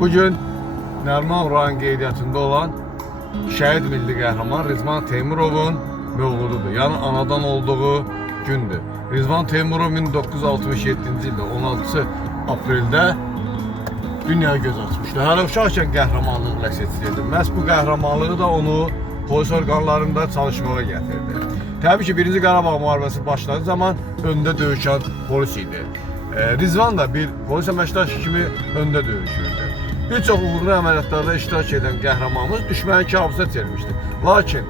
Bugün Nəriman rayon qeydiyyatında olan şəhid milli qəhrəman Rizvan Teymurovun mövlududur. Yəni anadan olduğu gündür. Rizvan Teymurov 1967-ci ildə 16 apreldə dünyaya göz açmışdı. Hələ uşaqkən qəhrəmanlıqla seçilirdi. Məhz bu qəhrəmanlığı da onu polis orqanlarında çalışmağa gətirdi. Təbii ki, 1-ci Qarabağ müharibəsi başladığı zaman öndə döyüşən polis idi. Rizvan da bir polis əməkdaşı kimi öndə döyüşürdü. Bir çox uğurlu əməliyyatlarda iştirak edən qəhrəmanımız düşmənin kabusuna çevrilmişdi. Lakin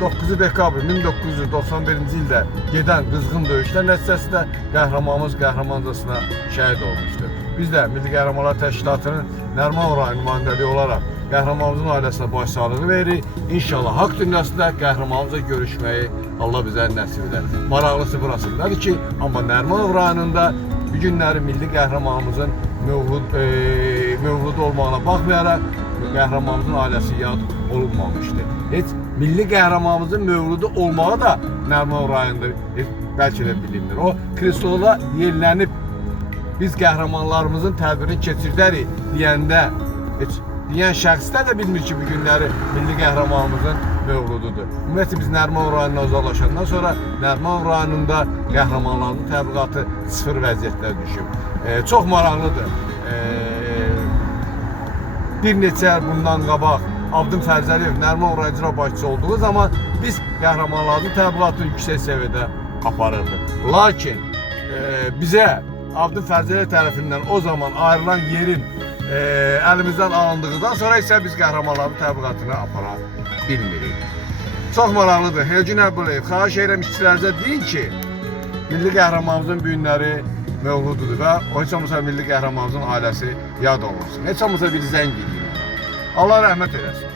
9 dekabr 1991-ci ildə gedən qızğın döyüşlər nəticəsində qəhrəmanımız qəhrəmancasına şəhid olmuşdu. Biz də Milli Qəhrəmanlar Təşkilatının Nəriman rayon nümayəndəliyi olaraq qəhrəmanımızın ailəsinə başsağlığı veririk. İnşallah haqq dünyasında qəhrəmanımızla görüşməyi Allah bizə nəsib edər. Maraqlısı burasındadır ki, amma Nəriman rayonunda bu günləri milli qəhrəmanımızın mövludu olmağına baxmayaraq qəhrəmanımızın ailəsi yad olunmamışdı. Heç milli qəhrəmanımızın mövludu olmağı da Nəriman rayonunda bəlkə də bilinir. O krestola yerlənib biz qəhrəmanlarımızın təbirini keçirdərik deyəndə deyən şəxslər də bilmir ki, bu günləri milli qəhrəmanımızın mövlududur. Ümumiyyətlə biz Nəriman rayonuna uzaqlaşandan sonra Nəriman rayonunda qəhrəmanların təbliğatı sıfır vəziyyətdə düşüb. Çox maraqlıdır. Bir neçə bundan qabaq Abdın Fərzəliyev Nəriman rayon icra başçısı olduğu zaman biz qəhrəmanların təbliğatı yüksək səviyyədə aparırdı. Lakin bizə Abdın Fərzəliyev tərəfindən o zaman ayrılan yerin əlimizdən alındıqdan sonra isə biz qəhrəmanların təbliğatını apara bilmirik. Çox maraqlıdır. Helgin Əbdullayev, xahiş edirəm işçilərinizə deyin ki, milli qəhrəmanımızın bu günləri mövlududur və heç olmasa milli qəhrəmanımızın ailəsi yad olunsun. Heç olmasa bir zəng edin. Allah rəhmət eləsin.